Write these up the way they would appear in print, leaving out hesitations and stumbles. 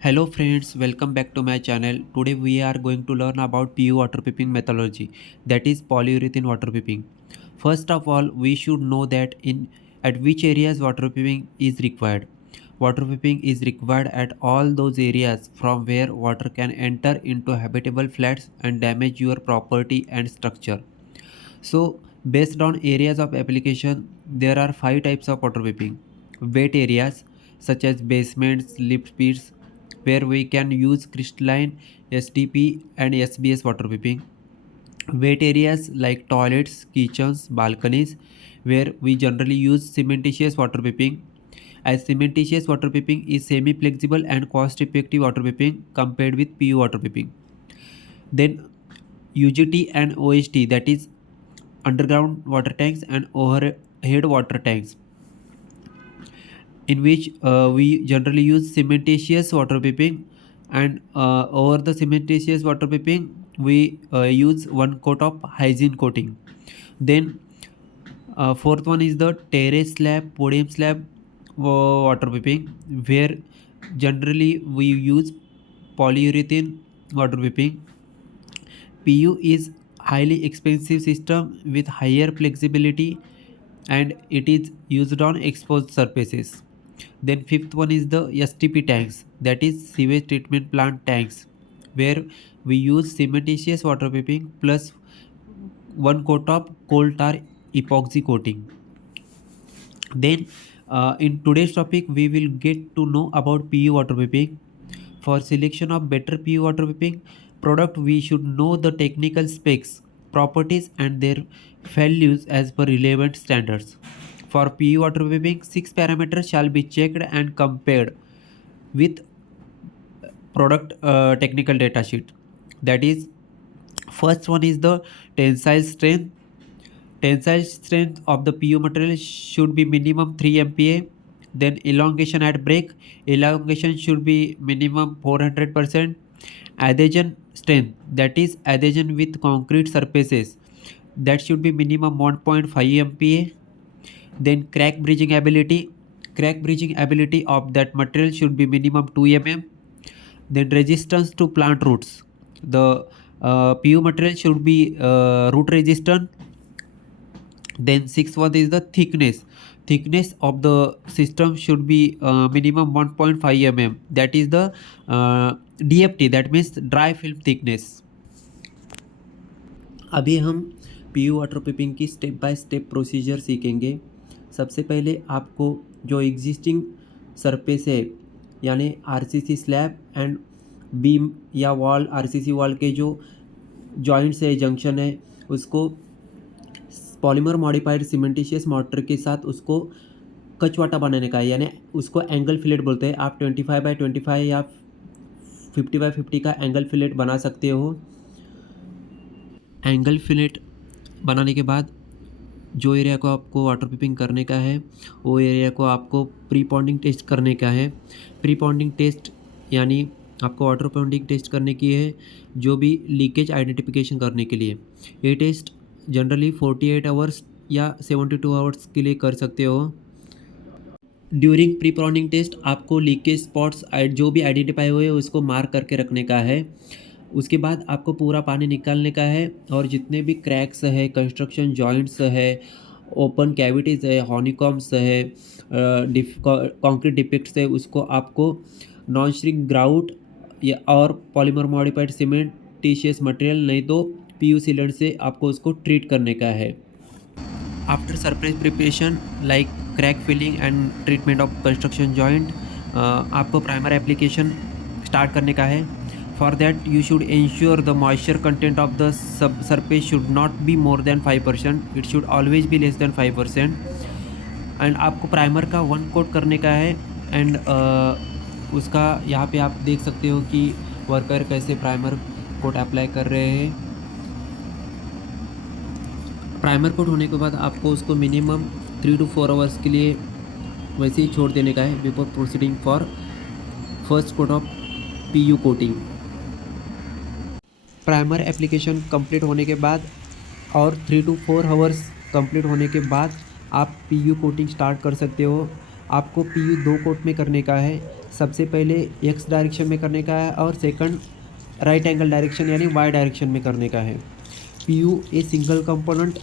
Hello friends, welcome back to my channel. Today we are going to learn about PU water piping methodology, that is polyurethane water piping. First of all, we should know that in at which areas water piping is required. Water piping is required at all those areas from where water can enter into habitable flats and damage your property and structure. So, based on areas of application, there are five types of water piping. Wet areas such as basements, lift pits, where we can use crystalline SDP and SBS water piping. Wet areas like toilets, kitchens, balconies, where we generally use cementitious water piping. As cementitious water piping is semi-flexible and cost-effective water piping compared with PU water piping. Then UGT and OHT, that is underground water tanks and overhead water tanks, in which we generally use cementitious water piping, and over the cementitious water piping we use one coat of hygiene coating. Then fourth one is the terrace slab, podium slab water piping, where generally we use polyurethane water piping. PU is highly expensive system with higher flexibility and it is used on exposed surfaces. Then fifth one is the STP tanks, that is sewage treatment plant tanks, where we use cementitious water piping plus one coat of coal tar epoxy coating. Then in today's topic we will get to know about PU water piping. For selection of better PU water piping product, we should know the technical specs, properties and their values as per relevant standards. For PU water piping, six parameters shall be checked and compared with product technical data sheet. That is, first one is the tensile strength. Tensile strength of the PU material should be minimum 3 MPa. Then elongation at break. Elongation should be minimum 400%. Adhesion strength, that is adhesion with concrete surfaces, that should be minimum 1.5 MPa. Then crack bridging ability. Crack bridging ability of that material should be minimum 2 mm. Then resistance to plant roots. The PU material should be root resistant. Then sixth one is the thickness. Thickness of the system should be minimum 1.5 mm, that is the DFT, that means dry film thickness. अभी हम PU water peeping की step by step procedure सीखेंगे। सबसे पहले आपको जो existing surface है, यानी RCC स्लैब एंड बीम या वॉल, RCC वॉल के जो जॉइंट्स है, जंक्शन है, उसको पॉलीमर मॉडिफाइड सीमेंटिशियस मोटर के साथ उसको कचवाटा बनाने का है, यानी उसको एंगल फिलेट बोलते हैं। आप 25x25 या 50x50 का एंगल फिलेट बना सकते हो। एंगल फिलेट बनाने के बाद जो एरिया को आपको वाटर पिपिंग करने का है, वो एरिया को आपको प्री पॉन्डिंग टेस्ट करने का है। प्री पॉन्डिंग टेस्ट यानी आपको वाटर पॉन्डिंग टेस्ट करने की है, जो भी लीकेज आइडेंटिफिकेशन करने के लिए। ये टेस्ट जनरली 48 आवर्स या 72 आवर्स के लिए कर सकते हो। ड्यूरिंग प्री पॉन्डिंग टेस्ट आपको लीकेज स्पॉट्स जो भी आइडेंटिफाई हुए उसको मार्क करके रखने का है। उसके बाद आपको पूरा पानी निकालने का है, और जितने भी क्रैक्स है, कंस्ट्रक्शन जॉइंट्स है, ओपन कैविटीज़ है, हॉनीकॉम्स है, कॉन्क्रीट डिफेक्ट्स है, उसको आपको नॉन स्टिक ग्राउट या और पॉलीमर मॉडिफाइड सीमेंटिशियस मटेरियल, नहीं तो PU सीलेंट से आपको उसको ट्रीट करने का है। After surface preparation like crack filling and treatment of construction joint, आपको प्राइमर एप्लीकेशन स्टार्ट करने का है। For that you should ensure the moisture content of the sub surface should not be more than 5%, it should always be less than 5%। And आपको primer का one coat करने का है, and उसका यहाँ पे आप देख सकते हो कि वर्कर कैसे प्राइमर कोट अप्लाई कर रहे हैं। प्राइमर कोट होने के बाद आपको उसको मिनिमम 3 to 4 आवर्स के लिए वैसे ही छोड़ देने का है before proceeding for first coat of PU coating. Primer application complete होने के बाद और 3 to 4 आवर्स कंप्लीट होने के बाद आप PU कोटिंग स्टार्ट कर सकते हो। आपको PU 2 कोट में करने का है, सबसे पहले एक्स डायरेक्शन में करने का है और सेकंड राइट एंगल डायरेक्शन यानी वाई डायरेक्शन में करने का है। PU a single component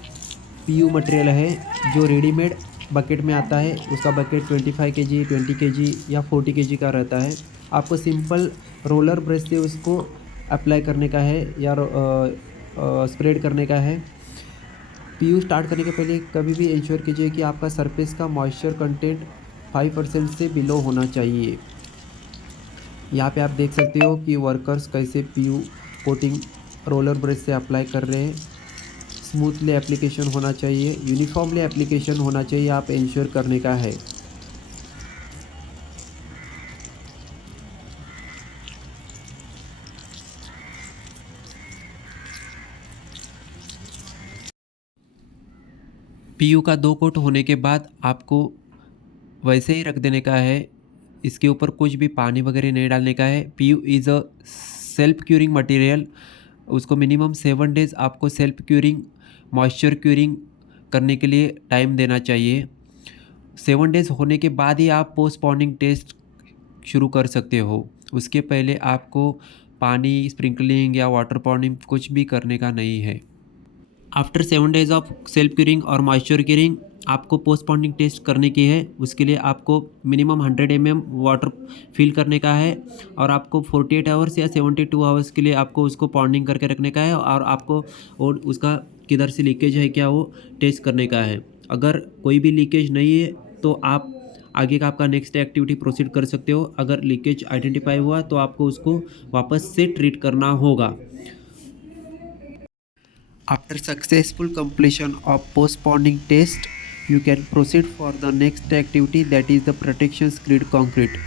PU material है जो रेडीमेड बकेट में आता है। उसका बकेट 25 kg 20 kg या 40 kg का रहता है। आपको सिंपल रोलर ब्रश से उसको अप्लाई करने का है या स्प्रेड करने का है। पीयू स्टार्ट करने के पहले कभी भी इंश्योर कीजिए कि आपका सरफेस का मॉइस्चर कंटेंट 5% से बिलो होना चाहिए। यहाँ पे आप देख सकते हो कि वर्कर्स कैसे पीयू कोटिंग रोलर ब्रश से अप्लाई कर रहे हैं। स्मूथली एप्लीकेशन होना चाहिए, यूनिफॉर्मली एप्लीकेशन होना चाहिए, आप इंश्योर करने का है। पीयू का 2 कोट होने के बाद आपको वैसे ही रख देने का है। इसके ऊपर कुछ भी पानी वगैरह नहीं डालने का है। PU is a self curing material. उसको मिनिमम 7 डेज़ आपको सेल्फ क्यूरिंग मॉइस्चर क्यूरिंग करने के लिए टाइम देना चाहिए। 7 डेज़ होने के बाद ही आप पोस्ट पॉन्डिंग टेस्ट शुरू कर सकते हो। उसके पहले आपको पानी स्प्रिंकलिंग या वाटर पॉन्डिंग कुछ भी करने का नहीं है। After 7 days of self curing और मॉइस्चर क्यूरिंग आपको पोस्ट पॉन्डिंग टेस्ट करने की है। उसके लिए आपको मिनिमम 100 mm वाटर फिल करने का है और आपको 48 आवर्स या 72 आवर्स के लिए आपको उसको पॉन्डिंग करके रखने का है और आपको और उसका किधर से लीकेज है क्या वो टेस्ट करने का है। अगर कोई भी लीकेज नहीं है तो आप आगे का आपका नेक्स्ट एक्टिविटी प्रोसीड कर सकते हो। अगर लीकेज आइडेंटिफाई हुआ तो आपको उसको वापस से ट्रीट करना होगा। After successful completion of post-ponding test, you can proceed for the next activity, that is the protection screed concrete.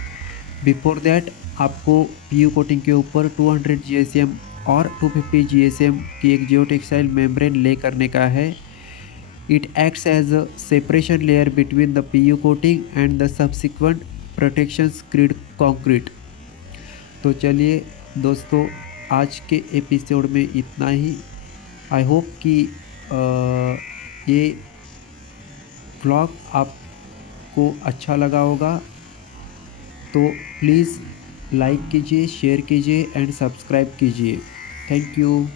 Before that आपको PU कोटिंग के ऊपर 200 GSM और 250 GSM की एक जियो टेक्सटाइल मेम्ब्रेन ले करने का है। It acts as a separation layer between the PU coating and the subsequent protection screed concrete. तो चलिए दोस्तों, आज के एपिसोड में इतना ही। आई होप कि ये व्लॉग आपको अच्छा लगा होगा। तो प्लीज़ लाइक कीजिए, शेयर कीजिए एंड सब्सक्राइब कीजिए। Thank you.